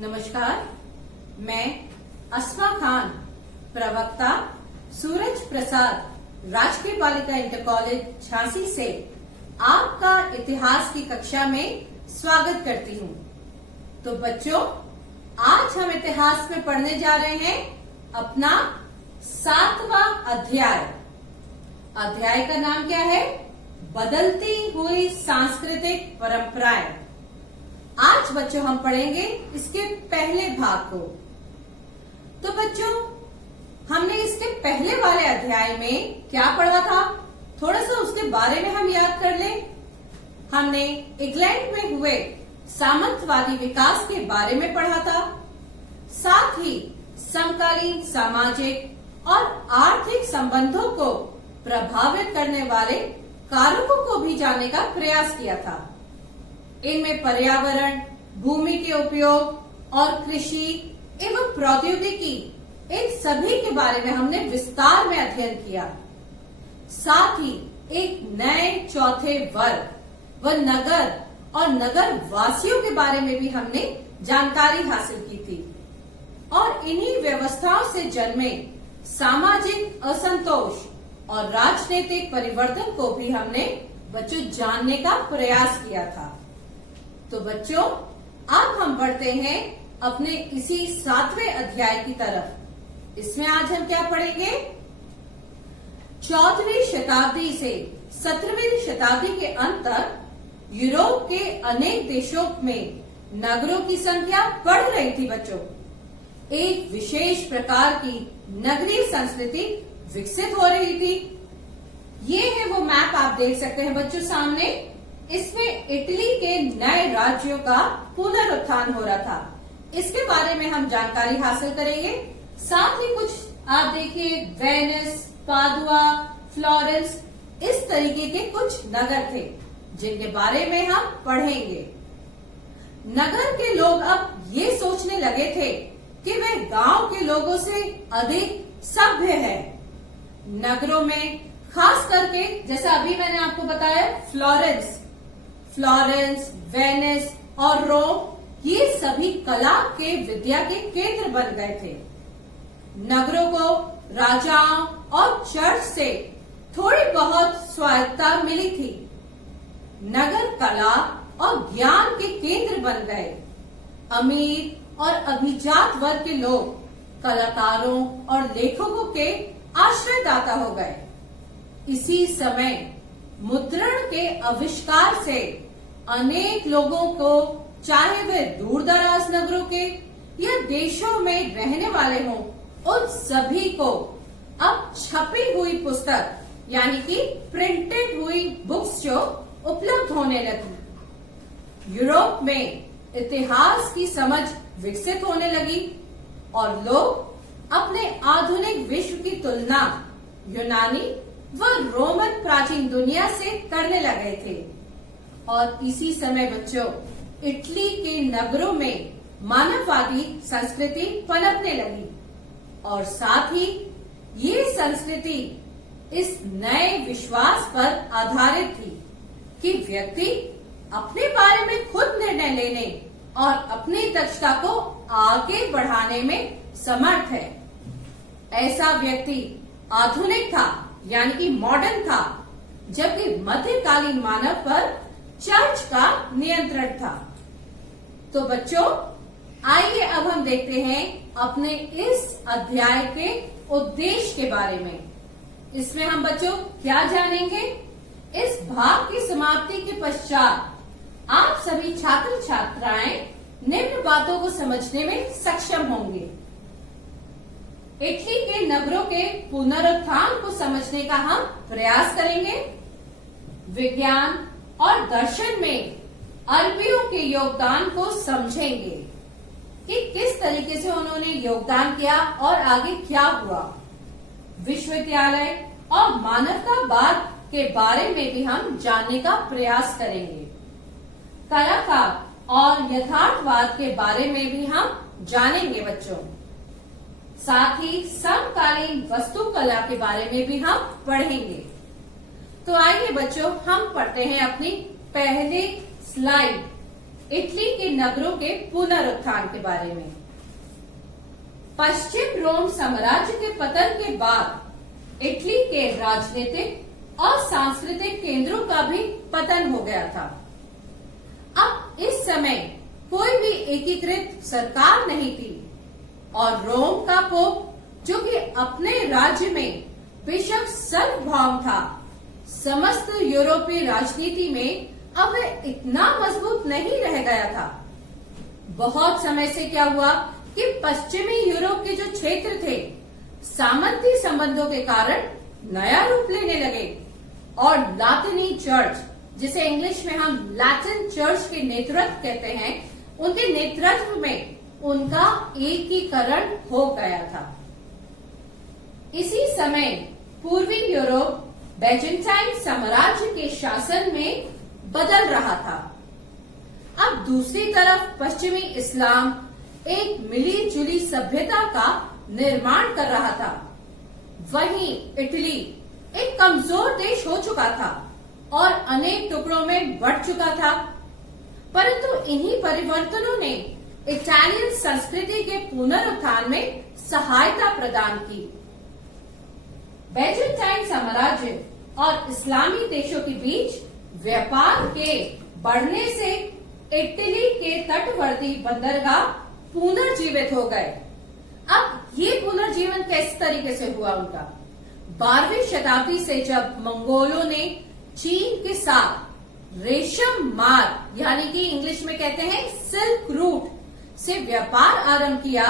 नमस्कार, मैं अस्मा खान, प्रवक्ता सूरज प्रसाद, राजकीय बालिका इंटर कॉलेज झांसी से आपका इतिहास की कक्षा में स्वागत करती हूँ। तो बच्चों, आज हम इतिहास में पढ़ने जा रहे हैं अपना 7वां अध्याय। अध्याय का नाम क्या है? बदलती हुई सांस्कृतिक परंपराएं। आज बच्चों हम पढ़ेंगे इसके पहले भाग को। तो बच्चों, हमने इसके पहले वाले अध्याय में क्या पढ़ा था, थोड़ा सा उसके बारे में हम याद कर लें। हमने इंग्लैंड में हुए सामंतवादी विकास के बारे में पढ़ा था, साथ ही समकालीन सामाजिक और आर्थिक संबंधों को प्रभावित करने वाले कारकों को भी जानने का प्रयास किया था। इनमें पर्यावरण, भूमि के उपयोग और कृषि एवं प्रौद्योगिकी, इन सभी के बारे में हमने विस्तार में अध्ययन किया। साथ ही एक नए चौथे वर्ग व नगर और नगर वासियों के बारे में भी हमने जानकारी हासिल की थी और इन्हीं व्यवस्थाओं से जन्मे सामाजिक असंतोष और राजनीतिक परिवर्तन को भी हमने बच्चों जानने का प्रयास किया था। तो बच्चों, अब हम बढ़ते हैं अपने इसी 7वें अध्याय की तरफ। इसमें आज हम क्या पढ़ेंगे? 14वीं शताब्दी से 17वीं शताब्दी के अंत तक यूरोप के अनेक देशों में नगरों की संख्या बढ़ रही थी। बच्चों, एक विशेष प्रकार की नगरीय संस्कृति विकसित हो रही थी। ये है वो मैप, आप देख सकते हैं बच्चों सामने। इसमें इटली के नए राज्यों का पुनरुत्थान हो रहा था। इसके बारे में हम जानकारी हासिल करेंगे। साथ ही कुछ आप देखिए, वेनिस, पादुआ, फ्लोरेंस, इस तरीके के कुछ नगर थे जिनके बारे में हम पढ़ेंगे। नगर के लोग अब ये सोचने लगे थे कि वे गांव के लोगों से अधिक सभ्य है। नगरों में खास करके, जैसा अभी मैंने आपको बताया, फ्लोरेंस, वेनिस और रोम, ये सभी कला के विद्या के केंद्र बन गए थे। नगरों को राजाओं और चर्च से थोड़ी बहुत स्वायत्तता मिली थी। नगर कला और ज्ञान के केंद्र बन गए। अमीर और अभिजात वर्ग के लोग कलाकारों और लेखकों के आश्रयदाता हो गए। इसी समय मुद्रण के आविष्कार से अनेक लोगों को, चाहे वे दूर दराज नगरों के या देशों में रहने वाले हों, उन सभी को अब छपी हुई पुस्तक यानी कि प्रिंटेड हुई बुक्स जो उपलब्ध होने लगी। यूरोप में इतिहास की समझ विकसित होने लगी और लोग अपने आधुनिक विश्व की तुलना यूनानी व रोमन प्राचीन दुनिया से करने लगे थे। और इसी समय बच्चों, इटली के नगरों में मानववादी संस्कृति पनपने लगी और साथ ही ये संस्कृति इस नए विश्वास पर आधारित थी कि व्यक्ति अपने बारे में खुद निर्णय लेने और अपनी दक्षता को आगे बढ़ाने में समर्थ है। ऐसा व्यक्ति आधुनिक था, यानी कि मॉडर्न था, जबकि मध्यकालीन मानव पर चर्च का नियंत्रण था। तो बच्चों, आइए अब हम देखते हैं अपने इस अध्याय के उद्देश्य के बारे में। इसमें हम बच्चों क्या जानेंगे? इस भाग की समाप्ति के पश्चात आप सभी छात्र छात्राएं निम्न बातों को समझने में सक्षम होंगे। इटली के नगरों के पुनरुत्थान को समझने का हम प्रयास करेंगे। विज्ञान और दर्शन में अरबियों के योगदान को समझेंगे कि किस तरीके से उन्होंने योगदान किया और आगे क्या हुआ। विश्वविद्यालय और मानवतावाद के बारे में भी हम जानने का प्रयास करेंगे। कला का और यथार्थवाद के बारे में भी हम जानेंगे बच्चों। साथ ही समकालीन वस्तुकला के बारे में भी हम पढ़ेंगे। तो आइए बच्चों, हम पढ़ते हैं अपनी पहली स्लाइड। इटली के नगरों के पुनरुत्थान के बारे में। पश्चिम रोम साम्राज्य के पतन के बाद इटली के राजनीतिक और सांस्कृतिक केंद्रों का भी पतन हो गया था। अब इस समय कोई भी एकीकृत सरकार नहीं थी और रोम का पोप, जो कि अपने राज्य में बेशक सार्वभौम था, समस्त यूरोपीय राजनीति में अब वह इतना मजबूत नहीं रह गया था। बहुत समय से क्या हुआ कि पश्चिमी यूरोप के जो क्षेत्र थे, सामंती संबंधों के कारण नया रूप लेने लगे और लातिनी चर्च, जिसे इंग्लिश में हम लैटिन चर्च के नेतृत्व कहते हैं, उनके नेतृत्व में उनका एकीकरण हो गया था। इसी समय पूर्वी यूरोप बैजेंटाइन साम्राज्य के शासन में बदल रहा था। अब दूसरी तरफ पश्चिमी इस्लाम एक मिली जुली सभ्यता का निर्माण कर रहा था। वहीं इटली एक कमजोर देश हो चुका था और अनेक टुकड़ों में बंट चुका था, परंतु इन्हीं परिवर्तनों ने इटालियन संस्कृति के पुनरुत्थान में सहायता प्रदान की। बैजेंटाइन साम्राज्य और इस्लामी देशों के बीच व्यापार के बढ़ने से इटली के तटवर्ती बंदरगाह पुनर्जीवित हो गए। अब ये पुनर्जीवन किस तरीके से हुआ उनका? 12वीं शताब्दी से जब मंगोलों ने चीन के साथ रेशम मार्ग, यानी कि इंग्लिश में कहते हैं सिल्क रूट से व्यापार आरंभ किया,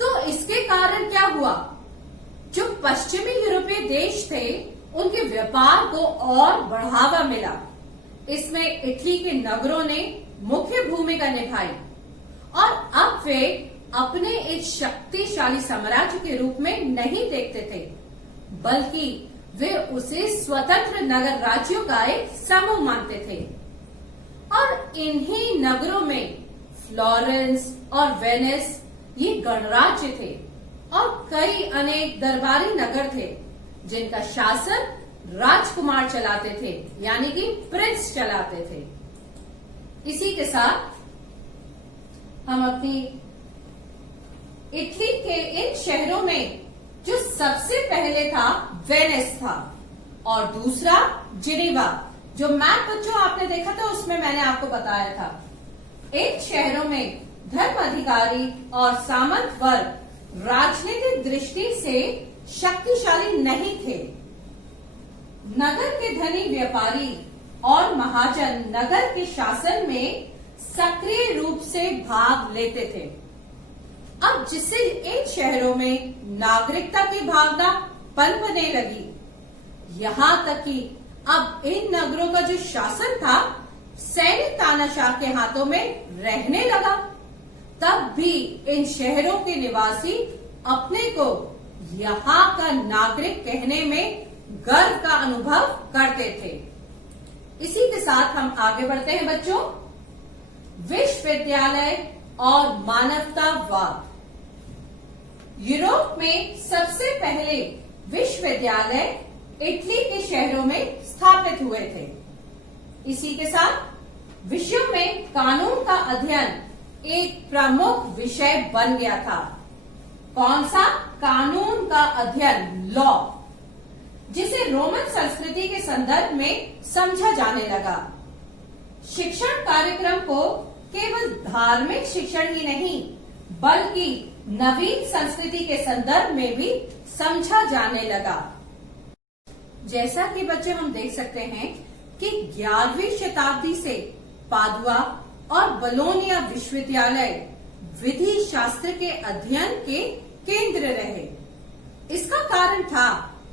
तो इसके कारण क्या हुआ? जो पश्चिमी यूरोपीय देश थे, उनके व्यापार को और बढ़ावा मिला। इसमें इटली के नगरों ने मुख्य भूमिका निभाई और अब वे अपने एक शक्तिशाली साम्राज्य के रूप में नहीं देखते थे, बल्कि वे उसे स्वतंत्र नगर राज्यों का एक समूह मानते थे। और इन्हीं नगरों में फ्लोरेंस और वेनिस ये गणराज्य थे और कई अनेक दरबारी नगर थे जिनका शासन राजकुमार चलाते थे, यानी कि प्रिंस चलाते थे। इसी के साथ हम अपनी इटली के इन शहरों में जो सबसे पहले था वेनिस था और दूसरा जिनेवा, जो मैप बच्चों आपने देखा था उसमें मैंने आपको बताया था। इन शहरों में धर्म अधिकारी और सामंत वर्ग राजनीतिक दृष्टि से शक्तिशाली नहीं थे। नगर के धनी व्यापारी और महाजन नगर के शासन में सक्रिय रूप से भाग लेते थे। अब जिससे इन शहरों में नागरिकता की भावना पनपने लगी, यहाँ तक कि अब इन नगरों का जो शासन था सैन्य तानाशाह के हाथों में रहने लगा। तब भी इन शहरों के निवासी अपने को यहाँ का नागरिक कहने में गर्व का अनुभव करते थे। इसी के साथ हम आगे बढ़ते हैं बच्चों। विश्वविद्यालय और मानवतावाद। यूरोप में सबसे पहले विश्वविद्यालय इटली के शहरों में स्थापित हुए थे। इसी के साथ विश्व में कानून का अध्ययन एक प्रमुख विषय बन गया था। कौन सा? कानून का अध्ययन, लॉ, जिसे रोमन संस्कृति के संदर्भ में समझा जाने लगा। शिक्षण कार्यक्रम को केवल धार्मिक शिक्षण ही नहीं, बल्कि नवीन संस्कृति के संदर्भ में भी समझा जाने लगा। जैसा कि बच्चे हम देख सकते हैं कि 11वीं शताब्दी से पादुआ और बोलोनिया विश्वविद्यालय विधि शास्त्र के अध्ययन के केंद्र रहे। इसका कारण था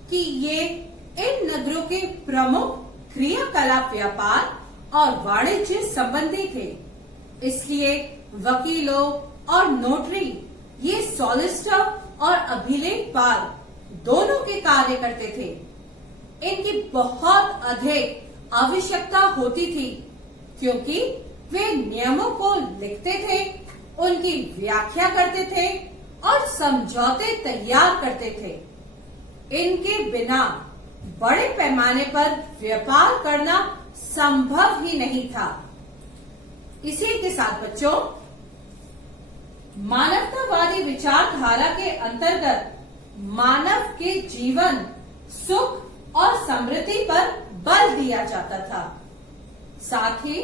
कि ये इन नगरों के प्रमुख क्रियाकलाप व्यापार और वाणिज्य संबंधी थे। इसलिए वकीलों और नोटरी ये सॉलिसिटर और अभिलेखपाल दोनों के कार्य करते थे। इनकी बहुत अधिक आवश्यकता होती थी क्योंकि वे नियमों को लिखते थे, उनकी व्याख्या करते थे और समझौते तैयार करते थे। इनके बिना बड़े पैमाने पर व्यापार करना संभव ही नहीं था। इसी के साथ बच्चों, मानवतावादी विचारधारा के अंतर्गत मानव के जीवन, सुख और समृद्धि पर बल दिया जाता था। साथ ही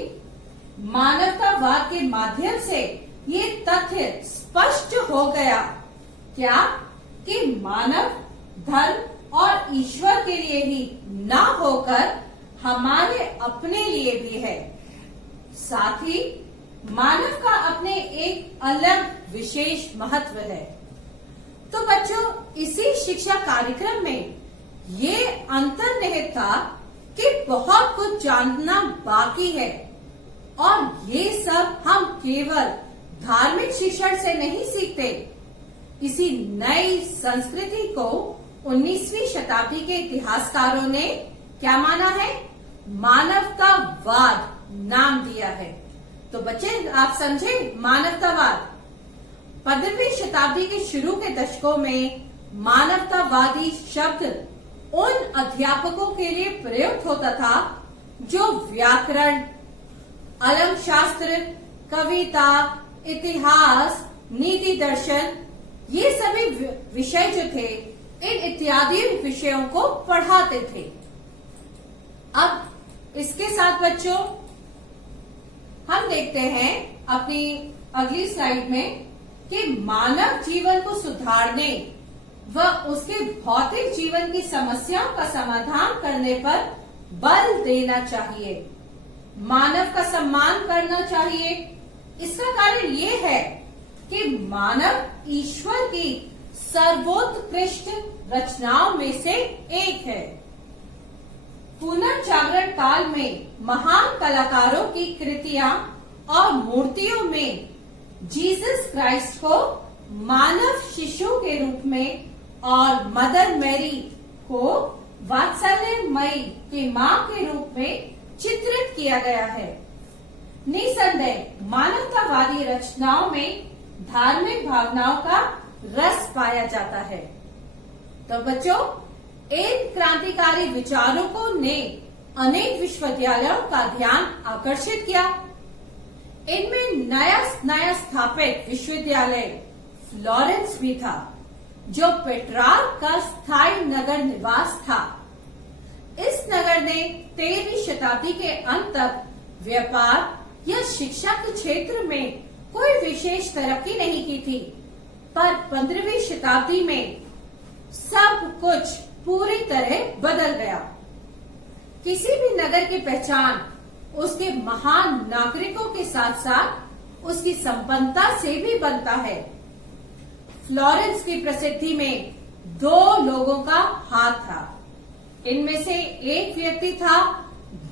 मानवतावाद के माध्यम से ये तथ्य स्पष्ट हो गया क्या कि मानव धर्म और ईश्वर के लिए ही न होकर हमारे अपने लिए भी है। साथ ही मानव का अपने एक अलग विशेष महत्व है। तो बच्चों, इसी शिक्षा कार्यक्रम में ये अंतर्निहित था कि बहुत कुछ जानना बाकी है और ये सब हम केवल धार्मिक शिक्षण से नहीं सीखते। इसी नई संस्कृति को 19वीं शताब्दी के इतिहासकारों ने क्या माना है? मानवतावाद नाम दिया है। तो बच्चे, आप समझे मानवतावाद। 15वीं शताब्दी के शुरू के दशकों में मानवतावादी शब्द उन अध्यापकों के लिए प्रयुक्त होता था जो व्याकरण, अलंकशास्त्र, कविता, इतिहास, नीति दर्शन, ये सभी विषय जो थे, इन इत्यादि विषयों को पढ़ाते थे। अब इसके साथ बच्चों हम देखते हैं अपनी अगली स्लाइड में कि मानव जीवन को सुधारने व उसके भौतिक जीवन की समस्याओं का समाधान करने पर बल देना चाहिए। मानव का सम्मान करना चाहिए। इसका कारण ये है कि मानव ईश्वर की सर्वोत्कृष्ट रचनाओं में से एक है। पुनर्जागरण काल में महान कलाकारों की कृतियां और मूर्तियों में जीसस क्राइस्ट को मानव शिशु के रूप में और मदर मैरी को वात्सल्यमयी की मां के रूप में चित्रित किया गया है। निसंदेह मानवतावादी रचनाओं में धार्मिक भावनाओं का रस पाया जाता है। तो बच्चों, इन क्रांतिकारी विचारकों ने अनेक विश्वविद्यालयों का ध्यान आकर्षित किया। इनमें नया स्थापित विश्वविद्यालय फ्लोरेंस भी था, जो पेट्रार्क का स्थायी नगर निवास था। इस नगर ने 13वीं शताब्दी के अंत तक व्यापार या शिक्षा के क्षेत्र में कोई विशेष तरक्की नहीं की थी, पर 15वीं शताब्दी में सब कुछ पूरी तरह बदल गया। किसी भी नगर की पहचान उसके महान नागरिकों के साथ साथ उसकी संपन्नता से भी बनता है। फ्लोरेंस की प्रसिद्धि में 2 लोगों का हाथ था। इनमें से एक व्यक्ति था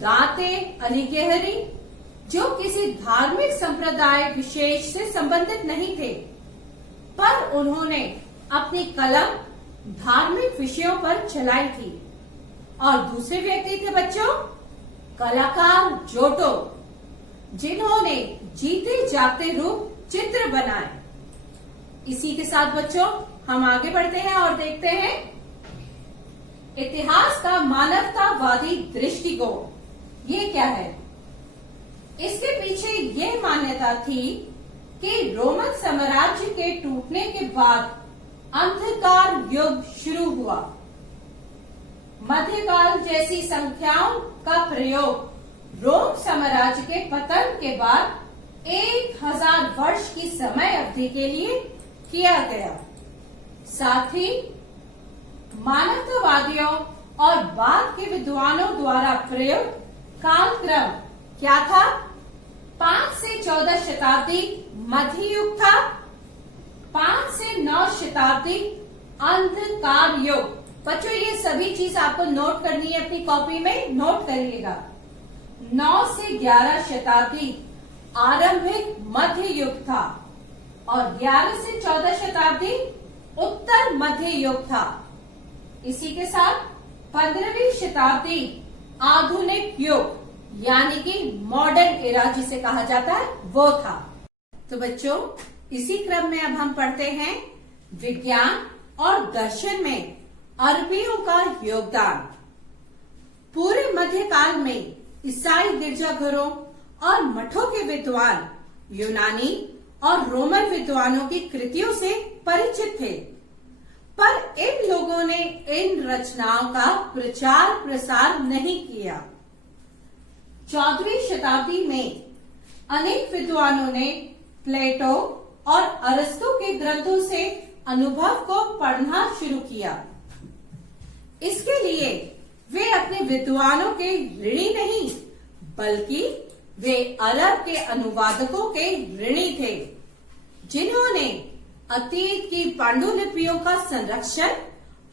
दांते अलिघेरी, जो किसी धार्मिक संप्रदाय विशेष से संबंधित नहीं थे, पर उन्होंने अपनी कलम धार्मिक विषयों पर चलाई थी। और दूसरे व्यक्ति थे बच्चों कलाकार जोटो, जिन्होंने जीते जागते रूप चित्र बनाए। इसी के साथ बच्चों हम आगे बढ़ते हैं और देखते हैं इतिहास का मानवतावादी दृष्टिकोण ये क्या है। इसके पीछे यह मान्यता थी कि रोमन साम्राज्य के टूटने के बाद अंधकार युग शुरू हुआ। मध्यकाल जैसी संख्याओं का प्रयोग रोम साम्राज्य के पतन के बाद 1000 वर्ष की समय अवधि के लिए किया गया। साथ ही मानवतावादियों और बाद के विद्वानों द्वारा प्रयुक्त कालक्रम क्या था? 5 से 14 शताब्दी मध्य युग था। 5 से 9 शताब्दी अंधकार युग। बच्चों, ये सभी चीज आपको नोट करनी है, अपनी कॉपी में नोट करिएगा। 9 से 11 शताब्दी आरंभिक मध्य युग था और 11 से 14 शताब्दी उत्तर मध्य युग था। इसी के साथ 15वीं शताब्दी आधुनिक युग यानी कि मॉडर्न एरा जिसे कहा जाता है वो था। तो बच्चों, इसी क्रम में अब हम पढ़ते हैं विज्ञान और दर्शन में अरबियों का योगदान। पूरे मध्यकाल में ईसाई गिरजाघरों और मठों के विद्वान यूनानी और रोमन विद्वानों की कृतियों से परिचित थे, पर इन लोगों ने इन रचनाओं का प्रचार प्रसार नहीं किया। 14वीं शताब्दी में अनेक विद्वानों ने प्लेटो और अरस्तु के ग्रंथों से अनुभव को पढ़ना शुरू किया। इसके लिए वे अपने विद्वानों के ऋणी नहीं, बल्कि वे अरब के अनुवादकों के ऋणी थे, जिन्होंने अतीत की पांडुलिपियों का संरक्षण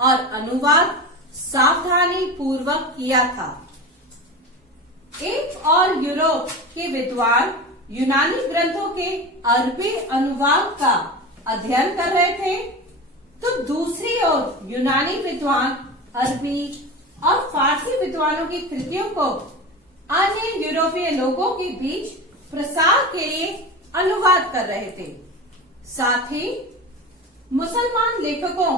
और अनुवाद सावधानी पूर्वक किया था। एक और यूरोप के विद्वान यूनानी ग्रंथों के अरबी अनुवाद का अध्ययन कर रहे थे, तो दूसरी ओर यूनानी विद्वान अरबी और फारसी विद्वानों की कृतियों को अन्य यूरोपीय लोगों के बीच प्रसार के लिए अनुवाद कर रहे थे। साथ ही मुसलमान लेखकों,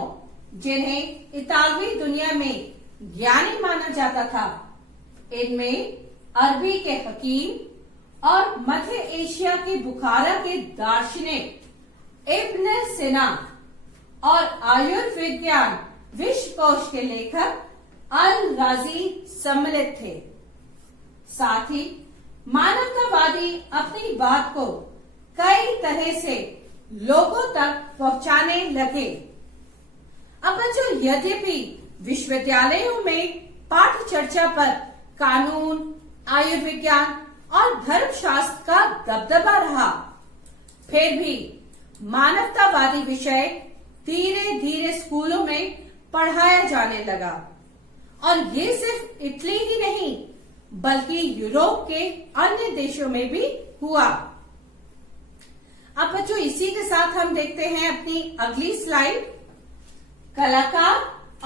जिन्हें इतालवी दुनिया में ज्ञानी माना जाता था, इनमें अरबी के हकीम और मध्य एशिया के बुखारा के दार्शनिक इब्न सिना और आयुर्विज्ञान विश्वकोश के लेखक अल राजी सम्मिलित थे। साथ ही मानवतावादी अपनी बात को कई तरह से लोगों तक पहुंचाने लगे। अब बच्चों, यद्यपि विश्वविद्यालयों में पाठ चर्चा पर कानून, आयुर्विज्ञान और धर्मशास्त्र का दबदबा रहा, फिर भी मानवतावादी विषय धीरे धीरे स्कूलों में पढ़ाया जाने लगा। और ये सिर्फ इटली ही नहीं, बल्कि यूरोप के अन्य देशों में भी हुआ। अब बच्चों, इसी के साथ हम देखते हैं अपनी अगली स्लाइड, कलाकार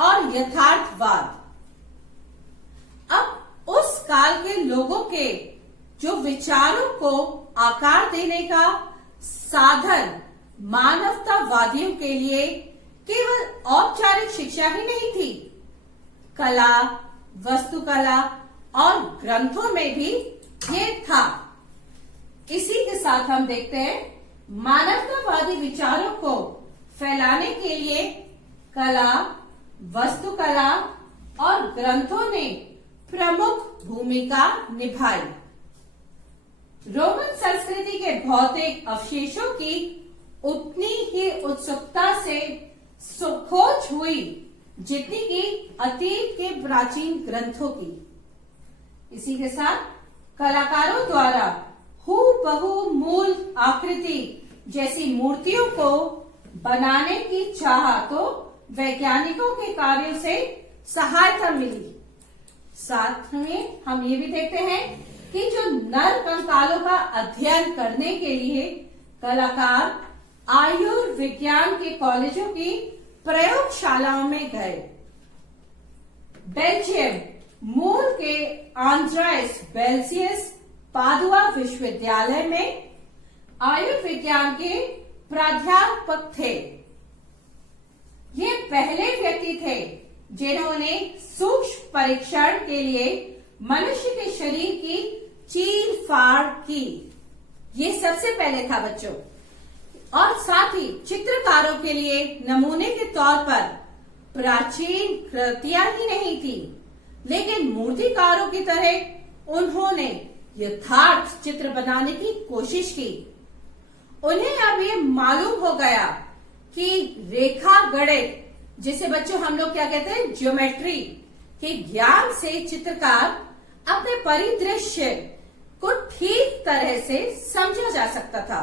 और यथार्थवाद। अब उस काल के लोगों के जो विचारों को आकार देने का साधन मानवतावादियों के लिए केवल औपचारिक शिक्षा ही नहीं थी, कला, वास्तुकला और ग्रंथों में भी ये था। इसी के साथ हम देखते हैं मानवतावादी विचारों को फैलाने के लिए कला, वास्तुकला और ग्रंथों ने प्रमुख भूमिका निभाई। रोमन संस्कृति के भौतिक अवशेषों की उतनी ही उत्सुकता से खोज हुई जितनी कि अतीत के प्राचीन ग्रंथों की। इसी के साथ कलाकारों द्वारा हूबहू मूल आकृति जैसी मूर्तियों को बनाने की चाह तो वैज्ञानिकों के कार्यों से सहायता मिली। साथ में हम ये भी देखते हैं कि जो नर कंकालों का अध्ययन करने के लिए कलाकार आयुर्विज्ञान के कॉलेजों की प्रयोगशालाओं में गए। बेल्जियम मूल के आंद्रेस बेल्सियस पादुआ विश्वविद्यालय में आयुर्विज्ञान के प्राध्यापक थे। ये पहले व्यक्ति थे जिन्होंने सूक्ष्म परीक्षण के लिए मनुष्य के शरीर की चीर फाड़ की। ये सबसे पहले था बच्चों। और साथ ही चित्रकारों के लिए नमूने के तौर पर प्राचीन कृतियां ही नहीं थी, लेकिन मूर्तिकारों की तरह उन्होंने यथार्थ चित्र बनाने की कोशिश की। उन्हें अब ये मालूम हो गया कि रेखा गणित, जिसे बच्चों हम लोग क्या कहते हैं, ज्योमेट्री के ज्ञान से चित्रकार अपने परिदृश्य को ठीक तरह से समझा जा सकता था।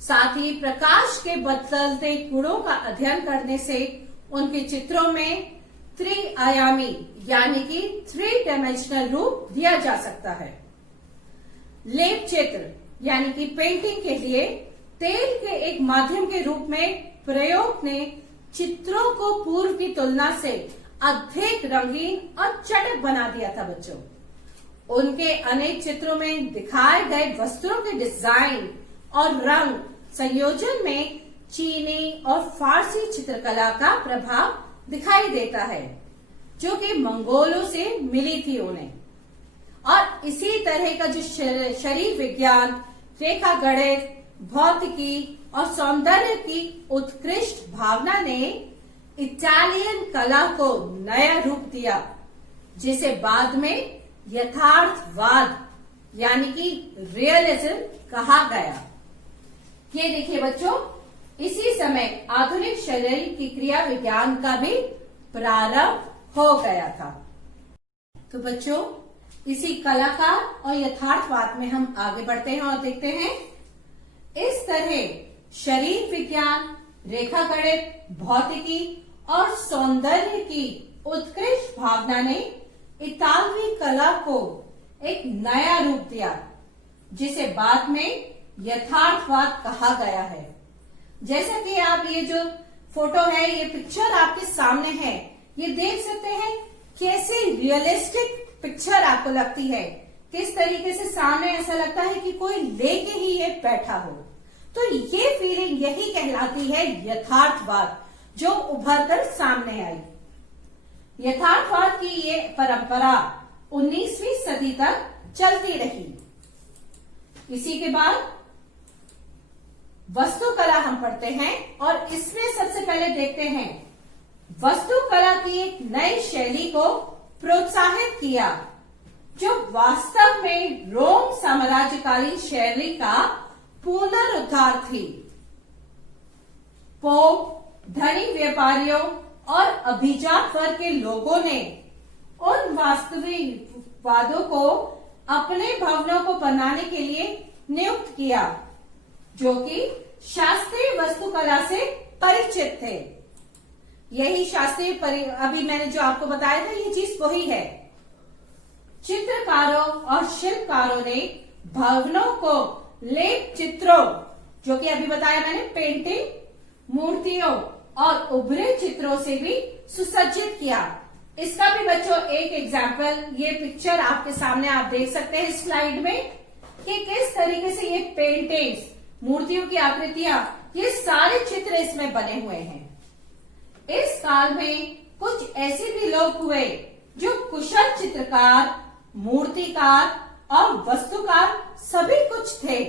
साथ ही प्रकाश के बदलते गुणों का अध्ययन करने से उनके चित्रों में त्रिआयामी यानी कि 3 डायमेंशनल रूप दिया जा सकता है। लेप चित्र यानी कि पेंटिंग के लिए तेल के एक माध्यम के रूप में प्रयोग ने चित्रों को पूर्व की तुलना से अधिक रंगीन और चटक बना दिया था बच्चों। उनके अनेक चित्रों में दिखाए गए वस्त्रों के डिजाइन और रंग संयोजन में चीनी और फारसी चित्रकला का प्रभाव दिखाई देता है, जो कि मंगोलों से मिली थी उन्हें। और इसी तरह का जो शरीर विज्ञान, रेखा गणित, भौतिकी और सौंदर्य की उत्कृष्ट भावना ने इटालियन कला को नया रूप दिया, जिसे बाद में यथार्थवाद यानी कि रियलिज्म कहा गया। ये देखिए बच्चों, इसी समय आधुनिक शरीर की क्रिया विज्ञान का भी प्रारंभ हो गया था। तो बच्चों, इसी कलाकार और यथार्थवाद में हम आगे बढ़ते हैं और देखते हैं इस तरह शरीर विज्ञान, रेखा गणित, भौतिकी और सौंदर्य की उत्कृष्ट भावना ने इतालवी कला को एक नया रूप दिया, जिसे बाद में यथार्थवाद कहा गया है। जैसा कि आप ये जो फोटो है, ये पिक्चर आपके सामने है, ये देख सकते हैं कैसे रियलिस्टिक पिक्चर आपको लगती है, किस तरीके से सामने ऐसा लगता है कि कोई लेके ही ये बैठा हो। तो ये फीलिंग यही कहलाती है यथार्थवाद, जो उभर कर सामने आई। यथार्थवाद की ये परंपरा 19वीं सदी तक चलती रही। इसी के बाद वस्तुकला हम पढ़ते हैं और इसमें सबसे पहले देखते हैं वस्तुकला की एक नई शैली को प्रोत्साहित किया, जो वास्तव में रोम साम्राज्यकालीन शैली का पुनरुद्धार थी। पोप, धनी व्यापारियों और अभिजात वर्ग के लोगों ने उन वास्तविकवादों को अपने भवनों को बनाने के लिए नियुक्त किया, जो कि शास्त्रीय वस्तुकला से परिचित थे। यही शास्त्रीय अभी मैंने जो आपको बताया था, ये चीज वही है। चित्रकारों और शिल्पकारों ने भवनों को लेप चित्रों, जो कि अभी बताया मैंने, पेंटिंग, मूर्तियों और उभरे चित्रों से भी सुसज्जित किया। इसका भी बच्चों एक एग्जाम्पल, ये पिक्चर आपके सामने आप देख सकते हैं स्लाइड में, कि किस तरीके से ये पेंटिंग्स, मूर्तियों की आकृतियां, ये सारे चित्र इसमें बने हुए हैं। इस काल में कुछ ऐसे भी लोग हुए जो कुशल चित्रकार, मूर्तिकार और वस्तुकार सभी कुछ थे।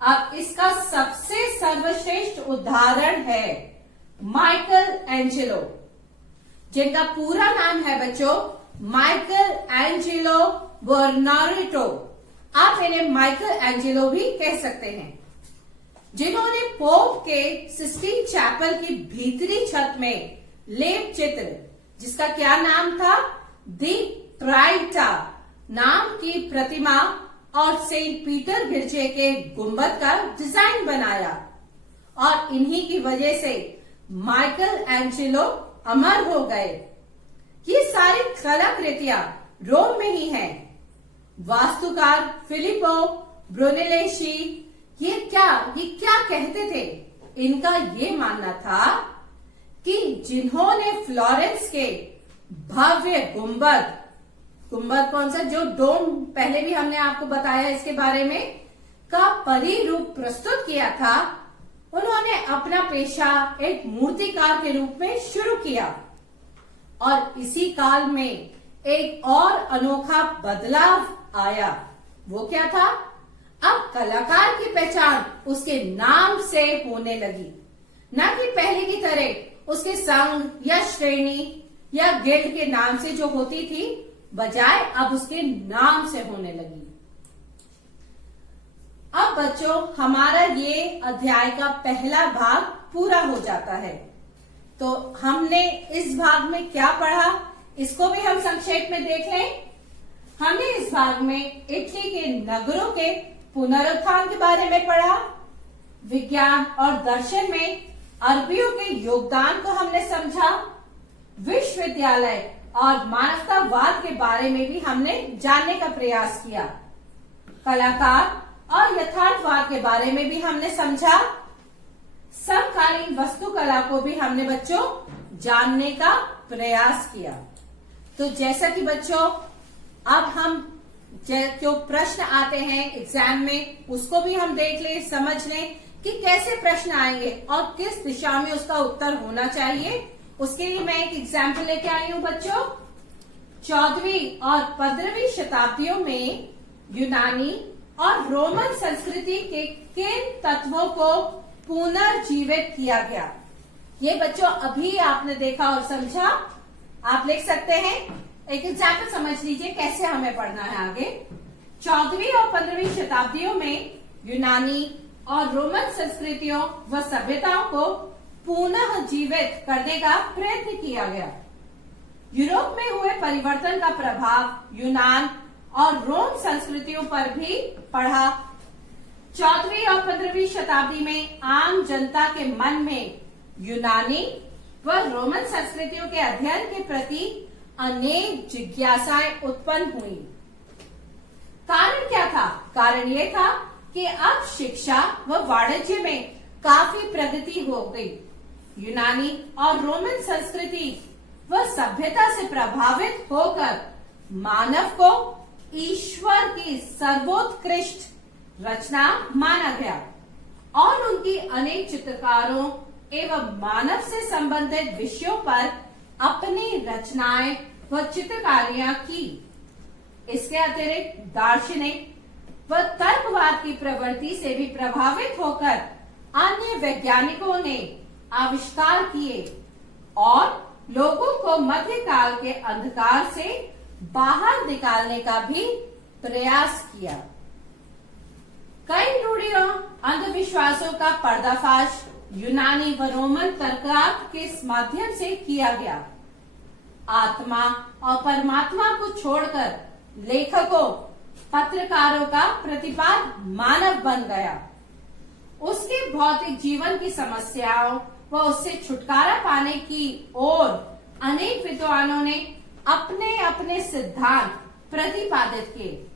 अब इसका सबसे सर्वश्रेष्ठ उदाहरण है माइकल एंजेलो, जिनका पूरा नाम है बच्चों माइकल एंजेलो बर्नार्डिनो। आप इन्हें माइकल एंजेलो भी कह सकते हैं, जिन्होंने पोप के सिस्टीन चैपल की भीतरी छत में लेप चित्र, जिसका क्या नाम था, दी ट्राइटा नाम की प्रतिमा और सेंट पीटर गिरजे के गुंबद का डिजाइन बनाया। और इन्हीं की वजह से माइकल एंजेलो अमर हो गए। ये सारी कलाकृतियां रोम में ही हैं। वास्तुकार फिलिपो ब्रुनेलेस्ची ये क्या कहते थे? इनका ये मानना था कि जिन्होंने फ्लोरेंस के भव्य गुंबद कौन सा, जो डोम, पहले भी हमने आपको बताया इसके बारे में, का परिरूप प्रस्तुत किया था, उन्होंने अपना पेशा एक मूर्तिकार के रूप में शुरू किया। और इसी काल में एक और अनोखा बदलाव आया। वो क्या था? अब कलाकार की पहचान उसके नाम से होने लगी, न कि पहले की तरह उसके संघ या श्रेणी या गिल्ड के नाम से जो होती थी, बजाय अब उसके नाम से होने लगी। अब बच्चों, हमारा ये अध्याय का पहला भाग पूरा हो जाता है। तो हमने इस भाग में क्या पढ़ा, इसको भी हम संक्षेप में देख लें। हमने इस भाग में इटली के नगरों के पुनरुत्थान के बारे में पढ़ा। विज्ञान और दर्शन में अरबियों के योगदान को हमने समझा। विश्वविद्यालय और मानवतावाद के बारे में भी हमने जानने का प्रयास किया। कलाकार और यथार्थवाद के बारे में भी हमने समझा। समकालीन वास्तुकला को भी हमने बच्चों जानने का प्रयास किया। तो जैसा कि बच्चों अब हम जो प्रश्न आते हैं एग्जाम में, उसको भी हम देख लें, समझ लें कि कैसे प्रश्न आएंगे और किस दिशा में उसका उत्तर होना चाहिए। उसके लिए मैं एक एग्जाम्पल लेके आई हूं बच्चों। 14वीं और 15वीं शताब्दियों में यूनानी और रोमन संस्कृति के किन तत्वों को पुनर्जीवित किया गया? ये बच्चों अभी आपने देखा और समझा। आप लिख सकते हैं। एक एग्जाम्पल समझ लीजिए कैसे हमें पढ़ना है आगे। 14वीं और 15वीं शताब्दियों में यूनानी और रोमन संस्कृतियों व सभ्यताओं को पुनः जीवित करने का प्रयत्न किया गया। यूरोप में हुए परिवर्तन का प्रभाव यूनान और रोम संस्कृतियों पर भी पड़ा। 14वीं और 15वीं शताब्दी में आम जनता के मन में यूनानी व रोमन संस्कृतियों के अध्ययन के प्रति अनेक जिज्ञासाएं उत्पन्न हुई। कारण क्या था? कारण ये था कि अब शिक्षा व वाणिज्य में काफी प्रगति हो गई। यूनानी और रोमन संस्कृति व सभ्यता से प्रभावित होकर मानव को ईश्वर की सर्वोत्कृष्ट रचना माना गया और उनकी अनेक चित्रकारों एवं मानव से संबंधित विषयों पर अपनी रचनाएं व चित्रकारियां की। इसके अतिरिक्त दार्शनिक व तर्कवाद की प्रवृत्ति से भी प्रभावित होकर अन्य वैज्ञानिकों ने आविष्कार किए और लोगों को मध्यकाल के अंधकार से बाहर निकालने का भी प्रयास किया। कई रूढ़ियों, अंधविश्वासों का पर्दाफाश यूनानी व रोमन तर्कवाद के माध्यम से किया गया। आत्मा और परमात्मा को छोड़कर लेखकों, पत्रकारों का प्रतिपाद मानव बन गया। उसके भौतिक जीवन की समस्याओं व उससे छुटकारा पाने की ओर अनेक विद्वानों ने अपने अपने सिद्धांत प्रतिपादित किए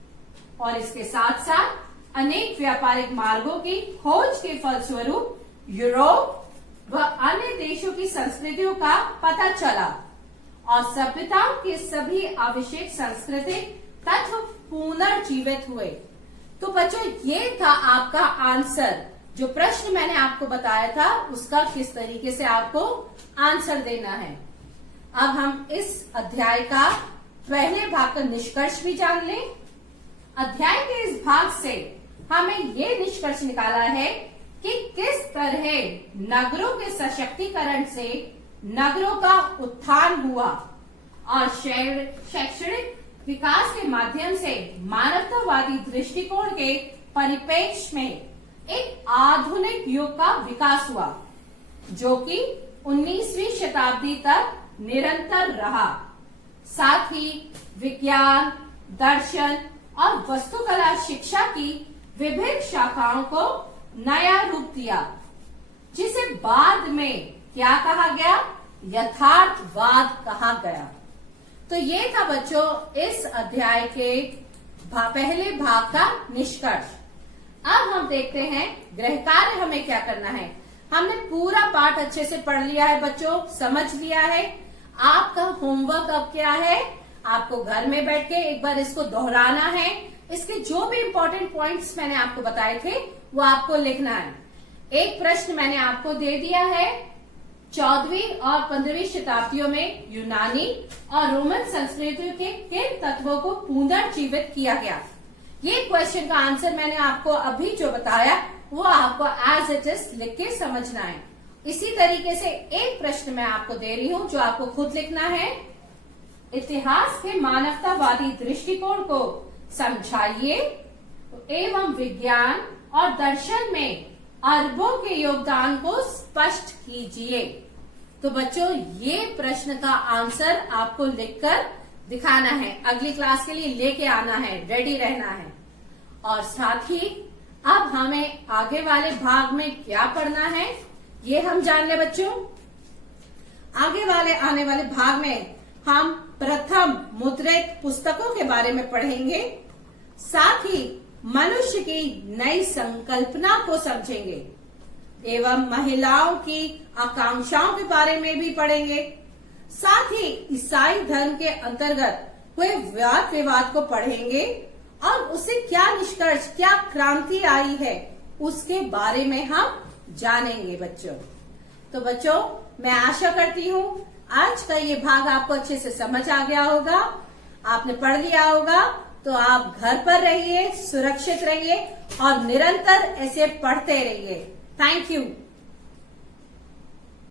और इसके साथ साथ अनेक व्यापारिक मार्गों की खोज के फलस्वरूप यूरोप व अन्य देशों की संस्कृतियों का पता चला और सभ्यताओं के सभी आवश्यक सांस्कृतिक तत्व पुनर्जीवित हुए। तो बच्चों ये था आपका आंसर। जो प्रश्न मैंने आपको बताया था उसका किस तरीके से आपको आंसर देना है। अब हम इस अध्याय का पहले भाग का निष्कर्ष भी जान लें। अध्याय के इस भाग से हमें ये निष्कर्ष निकाला है कि किस तरह नगरों के सशक्तिकरण से नगरों का उत्थान हुआ और शैक्षणिक विकास के माध्यम से मानवतावादी दृष्टिकोण के परिप्रेक्ष्य में एक आधुनिक युग का विकास हुआ जो कि 19वीं शताब्दी तक निरंतर रहा। साथ ही विज्ञान, दर्शन और वास्तुकला शिक्षा की विभिन्न शाखाओं को नया रूप दिया जिसे बाद में क्या कहा गया? यथार्थवाद कहा गया। तो ये था बच्चों इस अध्याय के पहले भाग का निष्कर्ष। अब हम देखते हैं गृह कार्य हमें क्या करना है। हमने पूरा पाठ अच्छे से पढ़ लिया है बच्चों, समझ लिया है। आपका होमवर्क अब क्या है? आपको घर में बैठ के एक बार इसको दोहराना है। इसके जो भी इंपॉर्टेंट पॉइंट्स मैंने आपको बताए थे वो आपको लिखना है। एक प्रश्न मैंने आपको दे दिया है। 14वीं और 15वीं शताब्दियों में यूनानी और रोमन संस्कृतियों के किन तत्वों को पुनर्जीवित किया गया? ये क्वेश्चन का आंसर मैंने आपको अभी जो बताया वो आपको एज इट इज लिख के समझना है। इसी तरीके से एक प्रश्न मैं आपको दे रही हूं जो आपको खुद लिखना है। इतिहास के मानवतावादी दृष्टिकोण को समझाइए एवं विज्ञान और दर्शन में अरबों के योगदान को स्पष्ट कीजिए। तो बच्चों ये प्रश्न का आंसर आपको लिखकर दिखाना है, अगली क्लास के लिए लेके आना है, रेडी रहना है। और साथ ही अब हमें आगे वाले भाग में क्या पढ़ना है ये हम जान ले बच्चों। आगे वाले आने वाले भाग में हम प्रथम मुद्रित पुस्तकों के बारे में पढ़ेंगे, साथ ही मनुष्य की नई संकल्पना को समझेंगे एवं महिलाओं की आकांक्षाओं के बारे में भी पढ़ेंगे। साथ ही ईसाई धर्म के अंतर्गत हुए वाद विवाद को पढ़ेंगे और उससे क्या निष्कर्ष, क्या क्रांति आई है उसके बारे में हम जानेंगे बच्चों। तो बच्चों मैं आशा करती हूँ आज का ये भाग आपको अच्छे से समझ आ गया होगा। आपने पढ़ लिया होगा तो आप घर पर रहिए, सुरक्षित रहिए और निरंतर ऐसे पढ़ते रहिए। Thank you.